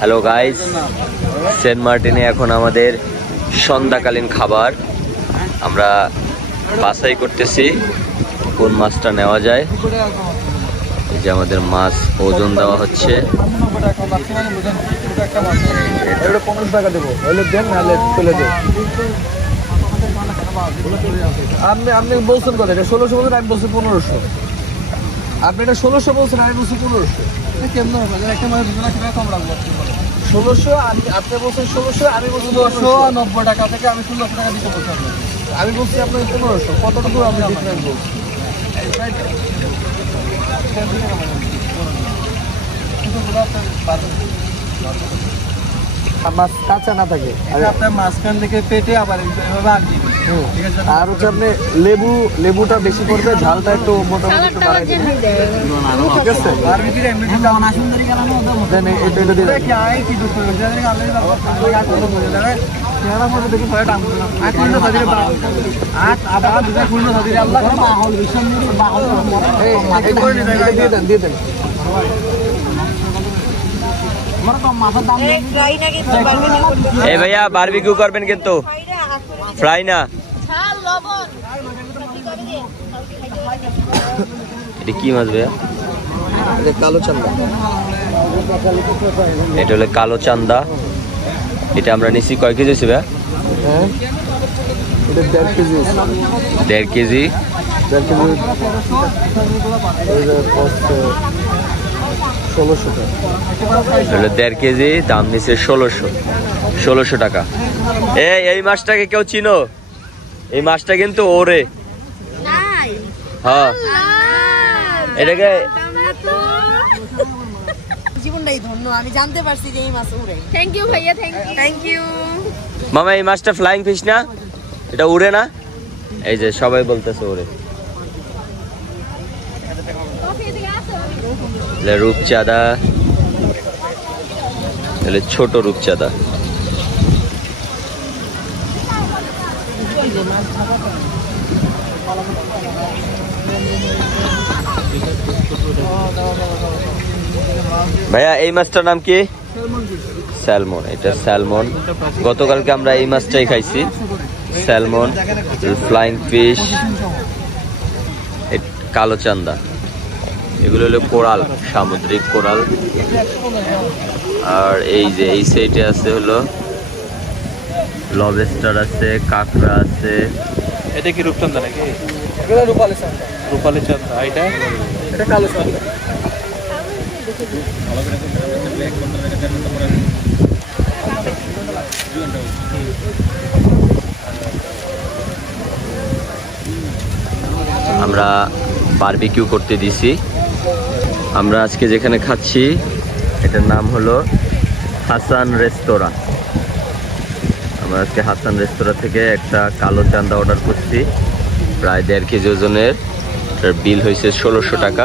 Hello guys, Saint মার্টিনে এখন আমাদের সন্ধ্যাকালীন খাবার। আমরা বাছাই করতেছি কোন মাছটা নেওয়া যায়। এই যে আমাদের মাছ ওজন দেওয়া হচ্ছে। আপনি বলছেন কত? এটা 1600 বলছেন, আমি বলছি 1500। আপনি এটা 1600 বলছেন, আমি বলছি 1500। কেমন হবে? একটা মানে 2 টাকা কম রাখবো। 1600 আপনি বলছেন 1600, আমি বলছি 290 টাকা থেকে আমি 1600 টাকা দিতে বলছি। আমি বলছি আপনার 1500। কতটুকু আমি ডিফারেন্স বলছি? মাছ কাঁচা না থাকে, আপনার মাঝখান থেকে পেটে আবার এভাবে আগ দিবেন। আর হচ্ছে আপনি লেবুটা বেশি করবে, ঝালটা একটু মোটামুটি একটু বাড়াই দিবেন, ঠিক আছে? বারবিকিউর এমনি না সুন্দরী কালার মতো দেন। এটা দিয়ে দেন কি আই কি দুটো জায়গা আলাদা বাবা আট করে বলে দেবে। চেহারা মধ্যে দেখি ভয় টান আট মিনিট ধরে বা আট আবার দুটো ফুল ধরে আল্লাহ মাহল বিশাল মাহল এই করে দিয়ে দেন। এই ভাইয়া বারবিকিউ করবেন কিন্তু ফ্রাই না। এটা কি মাছ ভাইয়া? কালো চান্দা। এটা হলো কালো চান্দা। এটা আমরা নিচ্ছি কয় কেজি হচ্ছে ভাইয়া? হ্যাঁ, এটা 1.5 কেজি। 1.5 কেজি। 1.5 কেজি 1600 টাকা। হলো 1.5 কেজি, দাম নিচ্ছে 1600 টাকা। এই মাছটাকে কেউ চিনো? এই মাছটা কিন্তু ওরে। হ্যাঁ, এটাকে জীবনটাই ধন্য, আমি জানতে পারছি যে এই মাছ উড়ে। থ্যাংক ইউ ভাইয়া, থ্যাংক ইউ। মামা, এই মাছটা ফ্লাইং ফিশ না? এটা উড়ে না? এই যে সবাই বলতেছে ওরে। রূপচাঁদা, ছোট রূপচাঁদা। ভাইয়া এই মাছটার নাম কি? স্যালমন। এটা স্যালমন। গতকালকে আমরা এই মাছটাই খাইছি, স্যালমন, ফ্লাইং ফিশ, কালো চান্দা। এগুলো হলো কোরাল, সামুদ্রিক কোরাল। আর এই যে এই সাইডে আছে হলো লবস্টার আছে, কাঁকড়া আছে। এটা কি রূপচাঁদা নাকি? এটা রূপালী চান্দা। রূপালী চান্দা। এটা কালো চান্দা। আমরা বারবিকিউ করতে দিছি। আমরা আজকে যেখানে খাচ্ছি এটার নাম হলো হাসান রেস্তোরাঁ। আমরা আজকে হাসান রেস্তোরাঁ থেকে একটা কালো চান্দা অর্ডার করছি, প্রায় 1.5 কেজি ওজনের। এটার বিল হয়েছে 1600 টাকা।